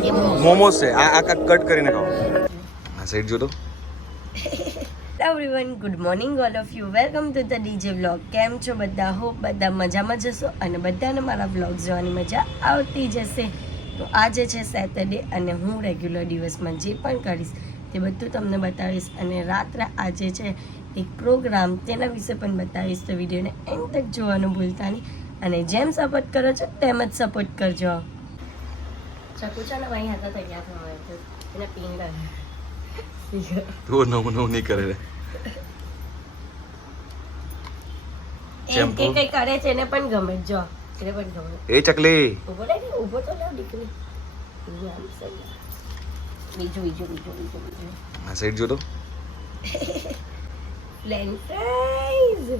મોમોસ છે આ કટ કરીને ખાઓ આ સાઈડ જો તો everyone good morning all of you welcome to the DJ vlog. કેમ છો બધા? હોપ બધા મજામાં જશો અને બધાને મારા વ્લોગ જોવાની મજા આવતી જશે. તો આજે છે સેટરડે અને હું રેગ્યુલર દિવસમાં જે પણ કરીશ તે બધું તમને બતાવીશ અને રાત્રે આજે છે એક પ્રોગ્રામ તેના વિશે પણ બતાવીશ. તો વિડીયોને એન્ડ તક જોવાનું ભૂલતા નહીં અને જેમ સપોર્ટ કરો છો તેમ જ સપોર્ટ કરજો. ચકુ છે ને ભાઈ હતા તૈયાર થવા તો એને પીન લાગે તો નવું નહીં કરે રે એમ કે કઈ કરે છે એને પણ ગમે જો એને પણ ગમે. એ ચકલી ઉભો રે ઉભો તો લાવ દીકરી. બીજું આ સાઈડ જો તો પ્લેન ફ્રાઈઝ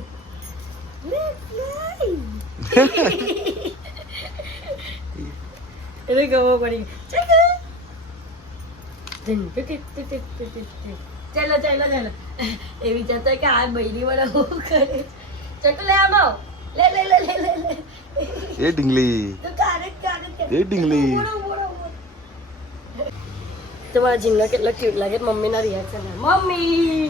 એને ગમો પડી ચાલો એ વિચારતો કે આ બૈરી વાળા હું કરે. ચકુ લે આમ આવ લે એ ઢીંગલી તો કારેક એ ઢીંગલી તમારા જીમનો કેટલો ક્યુટ લાગે મમ્મીના રિએક્શન. મમ્મી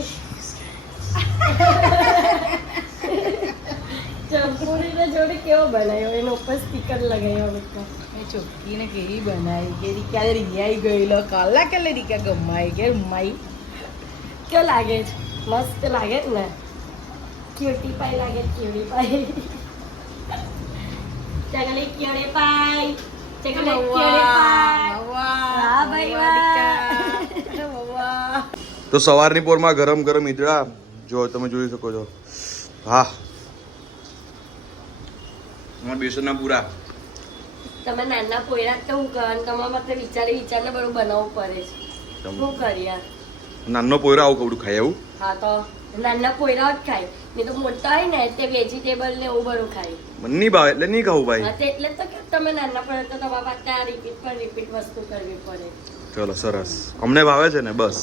ચંપુરીને જોડે કેવો બનાવ્યો એનો ઉપર સ્ટીકર લગાવ્યો બધા. ચોખ્ખીને કેવી બનાવી કે ક્યારે રિયાઈ ગયેલો કાલા કાલે રીકા ગમાઈ કે માઈ કેવો લાગે છે? મસ્ત લાગે છે ને? ક્યુટી પાઈ લાગે ક્યુટી પાઈ. ચકલી ક્યુટી પાઈ ચકલી ક્યુટી પાઈ. વાહ ભાઈ વાહ. તો સવારની પોરમાં ગરમ ગરમ ઈદડા જો તમે જોઈ શકો છો. હા બેસનના પૂરા. તમે નાના પોયરા તો હું કરવાનું તમારા માટે વિચારને બધું બનાવવું પડે છે. શું કરીએ? નાનો પોયરો આવું કવડું ખાય એવું? હા તો નાના પોયરા જ ખાય નહીં તો મોટા હોય ને તે વેજીટેબલ ને એવું બધું ખાય. મને નહીં ભાવે એટલે નહીં ખાવું ભાઈ. હા તે એટલે તો કે તમે નાના પડે તો તમારા માટે આ રિપીટ વસ્તુ કરવી પડે. ચલો સરસ અમને ભાવે છે ને બસ.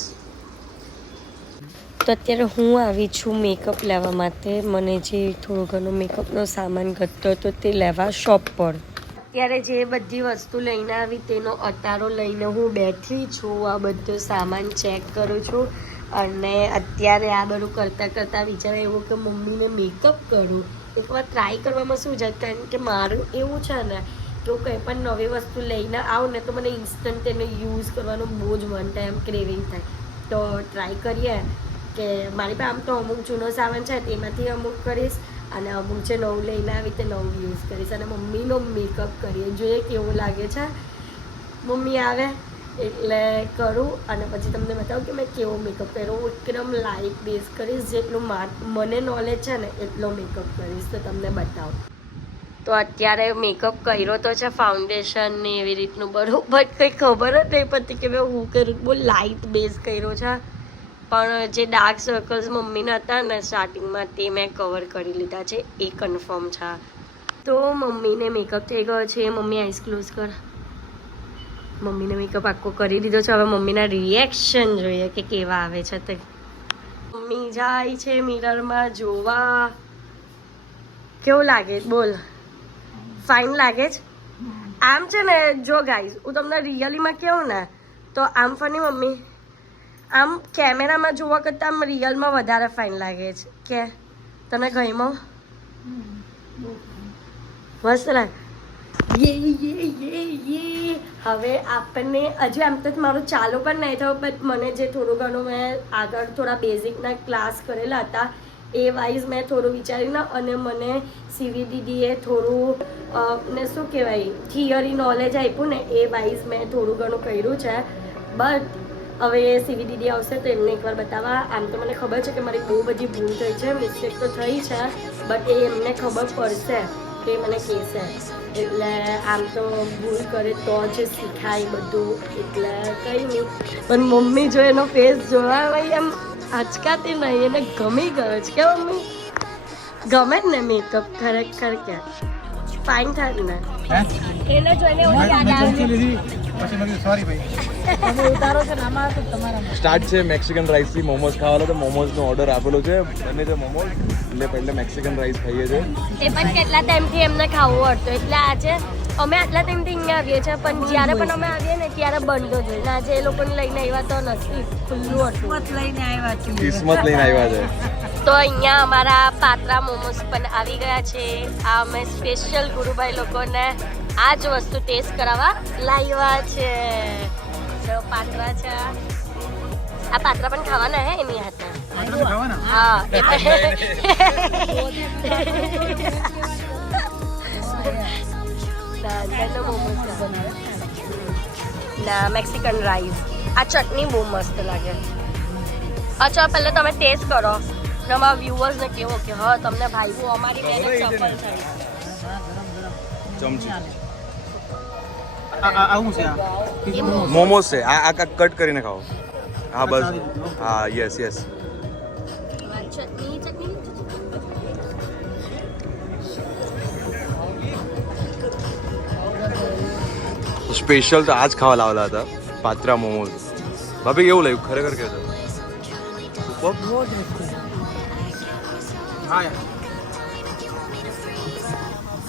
તો અત્યારે હું આવી છું મેકઅપ લેવા માટે. મને જે થોડો ઘણો મેકઅપનો સામાન ઘટતો હતો તે લેવા શોપ પર. અત્યારે જે બધી વસ્તુ લઈને આવી તેનો અટારો લઈને હું બેઠી છું. આ બધો સામાન ચેક કરું છું અને અત્યારે આ બધું કરતાં વિચારે એવું કે મમ્મીને મેકઅપ કરું. એકવાર ટ્રાય કરવામાં શું જાય કારણ કે મારું એવું છે ને કે હું કંઈ પણ નવી વસ્તુ લઈને આવું ને તો મને ઇન્સ્ટન્ટ એને યુઝ કરવાનું બહુ જ મન થાય, એમ ક્રેવિંગ થાય. તો ટ્રાય કરીએ કે મારી પાસે આમ તો અમુક જૂનો સામાન છે તેમાંથી અમુક કરીશ અને અમુક જે નવું લઈને આવી તે નવું યુઝ કરીશ અને મમ્મીનો મેકઅપ કરીએ જોઈએ કેવું લાગે છે. મમ્મી આવે એટલે કરું અને પછી તમને બતાવું કે મેં કેવો મેકઅપ કર્યો. હું એકદમ લાઇટ બેઝ કરીશ, જેટલું મને નોલેજ છે ને એટલો મેકઅપ કરીશ તો તમને બતાવું. તો અત્યારે મેકઅપ કર્યો તો છે ફાઉન્ડેશન ને એવી રીતનું બરોબર બટ કંઈ ખબર જ નહીં પડતી કે મેં હું કર્યું. બહુ લાઇટ બેઝ કર્યો છે પણ જે ડાર્ક સર્કલ્સ મમ્મીના હતા ને સ્ટાર્ટિંગમાં તે મેં કવર કરી લીધા છે એ કન્ફર્મ છે. તો મમ્મીને મેકઅપ થઈ ગયો છે. મમ્મી આઈસ ક્લોઝ કર. મમ્મીને મેકઅપ આખો કરી દીધો છે. હવે મમ્મીના રિએક્શન જોઈએ કે કેવા આવે છે તે. મમ્મી જાય છે મિરરમાં જોવા. કેવું લાગે બોલ? ફાઇન લાગે છે? આમ છે ને જો ગાઈઝ હું તમને રિયલીમાં કહું ને તો આમ ફની મમ્મી આમ કેમેરામાં જોવા કરતાં આમ રિયલમાં વધારે ફાઇન લાગે છે. કે તને ગઈમાં મસ્ત લાગે. હવે આપણને હજુ આમ તો મારું ચાલુ પણ નહીં થયું બટ મને જે થોડું ઘણું મેં આગળ થોડા બેઝિકના ક્લાસ કરેલા હતા એ વાઇઝ મેં થોડું વિચારીને અને મને સીવીડીડીએ થોડું ને શું કહેવાય થિયરી નોલેજ આપ્યું ને એ વાઇઝ મેં થોડું ઘણું કર્યું છે. બટ હવે સીવીડીડી આવશે તો એમને એકવાર બતાવવા. આમ તો મને ખબર છે કે મારી બહુ બધી ભૂલ થઈ છે, મિસ્ટેક તો થઈ છે બટ એ એમને ખબર પડશે તે મને કહેશે. એટલે આમ તો ભૂલ કરે તો જ શીખાય બધું એટલે કંઈ નહીં. પણ મમ્મી જો એનો ફેસ જોવા ભાઈ એમ આંચકાતી નહીં, એને ગમી ગયો છે કે મમ્મી? ગમે જ ને મેકઅપ ખરેખર કે ફાઇન થાય ને એને જોઈને હું યાદ આવ્યું પછી મેં સોરી ભાઈ તમે ઉતારો છો ને આમાં તો તમારા સ્ટાર્ટ છે મેક્સિકન રાઈસ થી મોમોઝ ખાવાનો તો મોમોઝનો ઓર્ડર આપેલો છે બને છે મોમોઝ એટલે પહેલે મેક્સિકન રાઈસ ખાઈએ છે એ પણ કેટલા ટાઈમથી એમને ખાવું હતું એટલે આજે અમે આટલા ટાઈમથી અહીંયા આવીએ છીએ પણ જ્યારે પણ અમે આવીએ ને ત્યારે બંધ જ હોય ને આજે એ લોકોને લઈને આવ્યા તો નથી ખુલ્લું હતું કિસ્મત લઈને આવ્યા છીએ કિસ્મત લઈને આવ્યા છે તો અહીંયા અમારા પાત્રા મોમોસ પણ આવી ગયા છે આ અમે સ્પેશિયલ ગુરુભાઈ લોકોને આ જ વસ્તુ ટેસ્ટ કરાવવા લાવ્યા છે જો પાત્રા છે આ પાત્રા પણ ખાવાના હે એની હાથના ખાવાના હા નાના મોમોસ ના મેક્સિકન રાઈસ આ ચટણી બહુ મસ્ત લાગે અચ્છા પહેલે તમે ટેસ્ટ કરો ને અમારા વ્યુઅર્સને કેવો કે હા તમને ભાઈ અમારી મહેનત સફળ થઈ ચમચી આવું છે આ મોમોઝ છે આ કટ કરીને ખાઓ હા બસ હા યસ યસ ચટણી ચટણી સ્પેશિયલ તો આજ ખાવા લાવેલા હતા પાત્રા મોમોઝ ભાભી કેવું લાગ્યું ખરેખર કહેજો હા યાર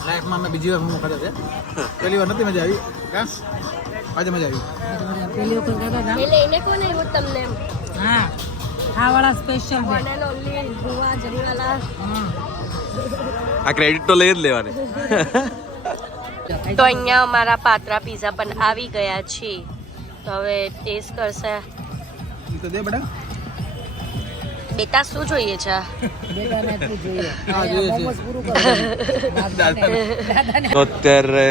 લાઈફમાં મેં બીજી વાર મોમો ખાધા છે પહેલી વાર નથી મજા આવી કા આજે મજા આવી પેલી વખત ખાધા હતા એ લઈને કોણ આવ્યું તમને હા આ વાળા સ્પેશિયલ છે વન એન્ડ ઓનલી ભુવા જરીવાલા આ ક્રેડિટ તો લઈ જ લેવાની તો અહીંયા અમારા પાત્રા પીઝા પણ આવી ગયા છે તો હવે ટેસ્ટ કરશે એ તો દે બેટા બેટા શું જોઈએ છે બેટાને એટલું જોઈએ હા જોઈએ છે મોમોસ પૂરું કરો દાદાને તો અત્યારે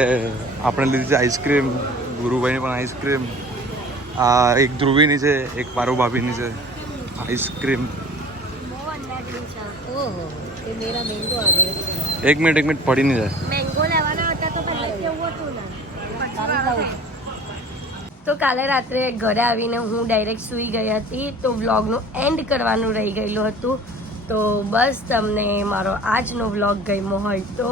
આપણે લીધી છે આઈસ્ક્રીમ ગુરુભાઈની પણ આઈસ્ક્રીમ આ એક ધ્રુવીની છે એક પારો ભાભીની છે આઈસ્ક્રીમ ઓહો એ મેરા મેંગો આ ગયો એક મિનિટ પડીને જાય મેંગો લેવાના હતા તો પહેલા કેવું હતું ને તારું લાવું તો કાલે રાત્રે ઘરે આવીને હું ડાયરેક્ટ સૂઈ ગઈ હતી તો વ્લોગનું એન્ડ કરવાનું રહી ગયેલું હતું તો બસ તમને મારો આજનો વ્લોગ ગમ્યો હોય તો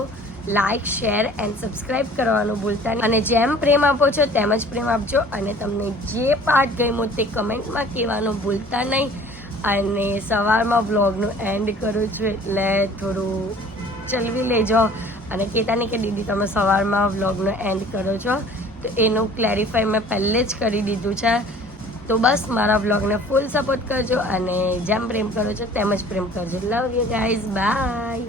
લાઇક શેર એન્ડ સબસ્ક્રાઈબ કરવાનું ભૂલતા નહીં અને જેમ પ્રેમ આપો છો તેમ જ પ્રેમ આપજો અને તમને જે પાર્ટ ગમ્યો તે કમેન્ટમાં કહેવાનું ભૂલતા નહીં અને સવારમાં વ્લોગનું એન્ડ કરું છું એટલે થોડું ચલવી લેજો અને કહેતા નહીં કે દીદી તમે સવારમાં વ્લોગનો એન્ડ કરો છો તો એનું ક્લેરિફાઈ મેં પહેલે જ કરી દીધું છે તો બસ મારા વ્લોગને ફૂલ સપોર્ટ કરજો અને જેમ પ્રેમ કરો છો તેમ જ પ્રેમ કરજો લવ યુ ગાઈઝ બાય